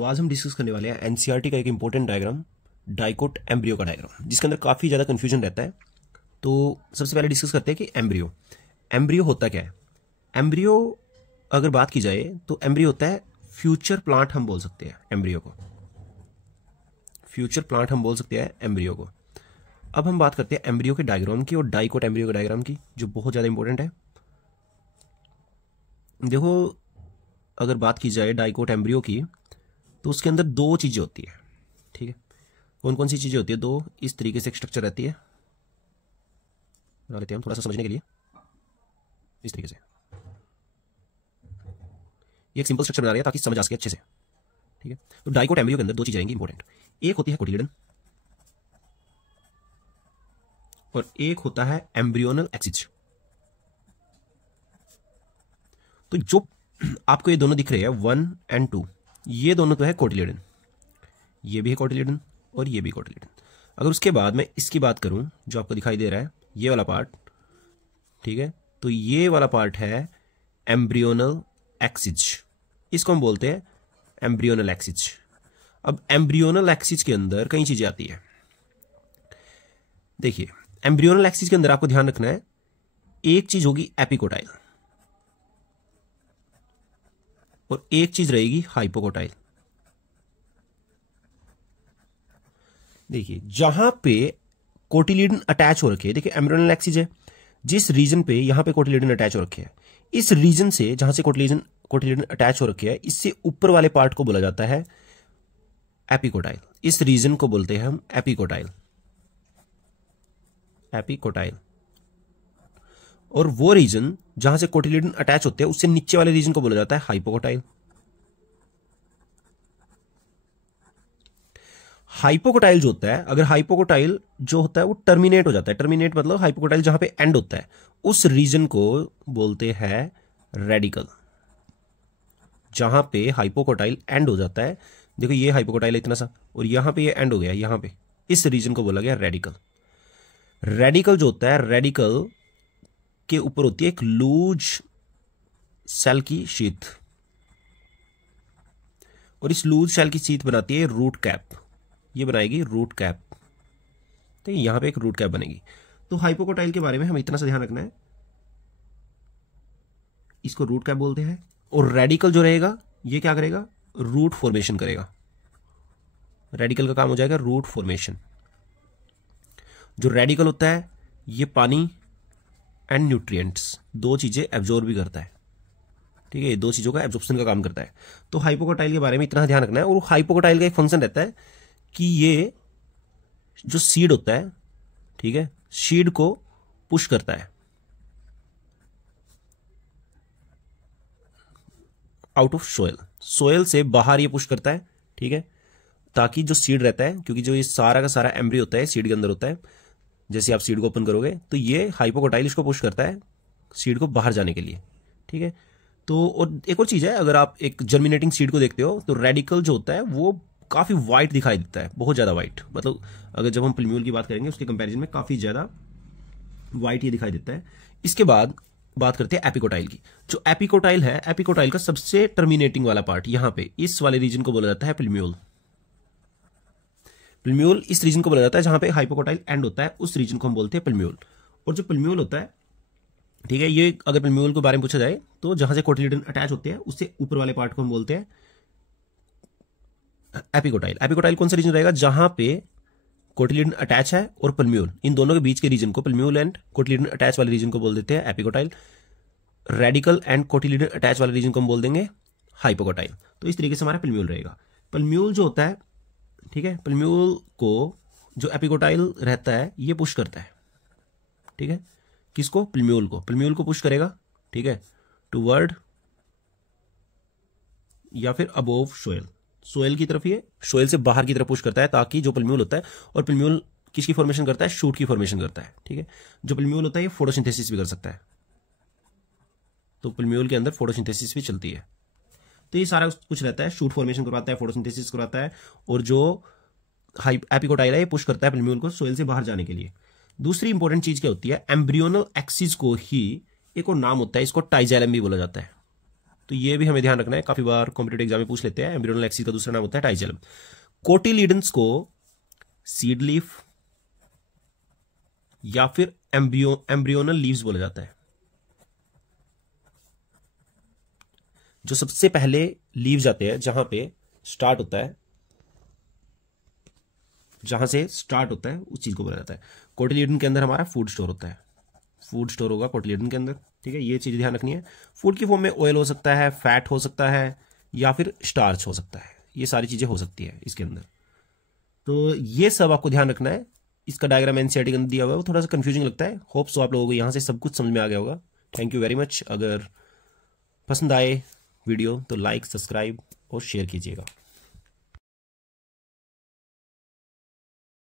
तो आज हम डिस्कस करने वाले हैं एनसीईआरटी का एक इंपॉर्टेंट डायग्राम, डाइकोट एम्ब्रियो का डायग्राम, जिसके अंदर काफ़ी ज़्यादा कन्फ्यूजन रहता है। तो सबसे पहले डिस्कस करते हैं कि एम्ब्रियो एम्ब्रियो होता क्या है। एम्ब्रियो अगर बात की जाए तो एम्ब्रियो होता है फ्यूचर प्लांट, हम बोल सकते हैं एम्ब्रियो को, फ्यूचर प्लांट हम बोल सकते हैं एम्ब्रियो को। अब हम बात करते हैं एम्ब्रियो के डायग्राम की और डाइकोट एम्ब्रियो के डायग्राम की, जो बहुत ज़्यादा इंपॉर्टेंट है। देखो, अगर बात की जाए डाइकोट एम्ब्रियो की तो उसके अंदर दो चीज़ें होती है, ठीक है। कौन कौन सी चीज़ें होती है? दो इस तरीके से एक स्ट्रक्चर रहती है, बना लेते हैं हम थोड़ा सा समझने के लिए। इस तरीके से ये एक सिंपल स्ट्रक्चर बना रही है ताकि समझ आ सके अच्छे से, ठीक है। तो डाइकोट एम्ब्रियो के अंदर दो चीज़ें आएंगी इंपॉर्टेंट, एक होती है कोटिलिडन और एक होता है एम्ब्रियोनल एक्सिस। तो जो आपको ये दोनों दिख रहे हैं 1 और 2, ये दोनों तो है कोटिलिडन, ये भी है कोटिलिडन और ये भी कोटिलिडन। अगर उसके बाद मैं इसकी बात करूं, जो आपको दिखाई दे रहा है ये वाला पार्ट, ठीक है, तो ये वाला पार्ट है एम्ब्रियोनल एक्सिस, इसको हम बोलते हैं एम्ब्रियोनल एक्सिस। अब एम्ब्रियोनल एक्सिस के अंदर कई चीजें आती है। देखिए, एम्ब्रियोनल एक्सिस के अंदर आपको ध्यान रखना है, एक चीज होगी एपिकोटाइल और एक चीज रहेगी हाइपोकोटाइल। देखिए, जहां पे कोटिलिडन अटैच हो रखे हैं, देखिए एम्ब्रियोनल एक्सिस है, जिस रीजन पे यहां पे कोटिलिडन अटैच हो रखे हैं, इस रीजन से जहां से कोटिलिडन अटैच हो रखे हैं, इससे ऊपर वाले पार्ट को बोला जाता है एपिकोटाइल। इस रीजन को बोलते हैं हम एपिकोटाइल, एपिकोटाइल। और वो रीजन जहां से कोटिलिडन अटैच होते हैं, उससे नीचे वाले रीजन को बोला जाता है हाइपोकोटाइल। हाइपोकोटाइल जो होता है, अगर हाइपोकोटाइल जो होता है वो टर्मिनेट हो जाता है, टर्मिनेट मतलब हाइपोकोटाइल जहां पे एंड होता है, उस रीजन को बोलते हैं रेडिकल। जहां पे हाइपोकोटाइल एंड हो जाता है, देखो ये हाइपोकोटाइल इतना सा और यहां पे ये एंड हो गया, यहां पे इस रीजन को बोला गया रेडिकल। रेडिकल जो होता है, रेडिकल के ऊपर होती है एक लूज सेल की शीट, और इस लूज सेल की शीट बनाती है रूट कैप, ये बनाएगी रूट कैप, तो यहां पे एक रूट कैप बनेगी। तो हाइपोकोटाइल के बारे में हमें इतना सा ध्यान रखना है, इसको रूट कैप बोलते हैं। और रेडिकल जो रहेगा, ये क्या करेगा? रूट फॉर्मेशन करेगा। रेडिकल का काम हो जाएगा रूट फॉर्मेशन। जो रेडिकल होता है, ये पानी एंड न्यूट्रिएंट्स दो चीजें एब्जॉर्ब भी करता है, ठीक है, दो चीजों का एब्जॉर्प्शन का काम करता है। तो हाइपोकोटाइल के बारे में इतना ध्यान रखना है। और हाइपोकोटाइल का एक फंक्शन रहता है कि ये जो सीड होता है, ठीक है, सीड को पुश करता है आउट ऑफ सोयल, सोयल से बाहर ये पुश करता है, ठीक है, ताकि जो सीड रहता है, क्योंकि जो ये सारा का सारा एम्ब्रियो होता है सीड के अंदर होता है, जैसे आप सीड को ओपन करोगे तो ये हाइपोकोटाइल इसको पुश करता है सीड को बाहर जाने के लिए, ठीक है। तो और एक और चीज है, अगर आप एक जर्मिनेटिंग सीड को देखते हो तो रेडिकल जो होता है वो काफी व्हाइट दिखाई देता है, बहुत ज्यादा व्हाइट, मतलब अगर जब हम प्लम्यूल की बात करेंगे उसके कंपैरिजन में काफी ज्यादा व्हाइट ये दिखाई देता है। इसके बाद बात करते हैं एपिकोटाइल की। जो एपिकोटाइल है, एपिकोटाइल का सबसे टर्मिनेटिंग वाला पार्ट, यहां पे इस वाले रीजन को बोला जाता है प्लम्यूल। प्लम्यूल इस रीजन को बोला जाता है जहां पे हाइपोकोटाइल एंड होता है, उस रीजन को हम बोलते हैं प्लम्यूल। और जो प्लम्यूल होता है, ठीक है, ये अगर प्लम्यूल के बारे में पूछा जाए तो जहां से कोटिलिडन अटैच होते हैं उससे ऊपर वाले पार्ट को हम बोलते हैं एपिकोटाइल। एपिकोटाइल कौन सा रीजन रहेगा? जहां पे कोटिलिडन अटैच है और प्लम्यूल, इन दोनों के बीच के रीजन को, प्लम्यूल एंड कोटिलिडन अटैच वाले रीजन को बोल देते हैं epicotyl. Radical and cotyledon attach वाले रीजन को हम बोल देंगे हाइपोकोटाइल। तो इस तरीके से हमारा प्लम्यूल रहेगा। प्लम्यूल जो होता है, ठीक है, प्लम्यूल को जो एपिकोटाइल रहता है ये पुश करता है, ठीक है, किसको? प्लम्यूल को। प्लम्यूल को पुश करेगा, ठीक है, टुवर्ड या फिर अबोव सोयल, सोयल की तरफ, ये सोयल से बाहर की तरफ पुश करता है, ताकि जो प्लम्यूल होता है, और प्लम्यूल किसकी फॉर्मेशन करता है? शूट की फॉर्मेशन करता है, ठीक है। जो प्लम्यूल होता है ये फोटोसिंथेसिस भी कर सकता है, तो प्लम्यूल के अंदर फोटोसिंथेसिस भी चलती है। तो ये सारा कुछ रहता है, शूट फॉर्मेशन करवाता है, फोटोसिंथेसिस करवाता है, और जो एपिकोटाइल है ये पुश करता है प्लम्यूल को सोयल से बाहर जाने के लिए। दूसरी इंपॉर्टेंट चीज क्या होती है? एम्ब्रियोनल एक्सिस को ही एक और नाम होता है, इसको टाइजैलम भी बोला जाता है, तो ये भी हमें ध्यान रखना है, काफी बार कॉम्पिटेटिव एग्जाम में पूछ लेते हैं। एम्ब्रियोनल एक्सिस का दूसरा नाम होता है टाइजेलम। कोटिलीडन्स को सीड लीफ या फिर एम्ब्रियोनल लीव्स बोला जाता है। जो सबसे पहले लीव्स आते हैं, जहां पे स्टार्ट होता है, जहां से स्टार्ट होता है उस चीज को बोला जाता है। कोटिलीडन के अंदर हमारा फूड स्टोर होता है, फूड स्टोर होगा कोटिलीडन के अंदर, ठीक है। ये चीज ध्यान रखनी है। फूड की फॉर्म में ऑयल हो सकता है, फैट हो सकता है, या फिर स्टार्च हो सकता है। ये सारी चीजें हो सकती है इसके अंदर। तो ये सब आपको ध्यान रखना है। इसका डायग्राम एनसीईआरटी के अंदर दिया हुआ है, वो थोड़ा सा कंफ्यूजिंग लगता है। होप सो आप लोगों को यहां से सब कुछ समझ में आ गया होगा। Thank you very much. अगर पसंद आए वीडियो तो लाइक, सब्सक्राइब और शेयर कीजिएगा।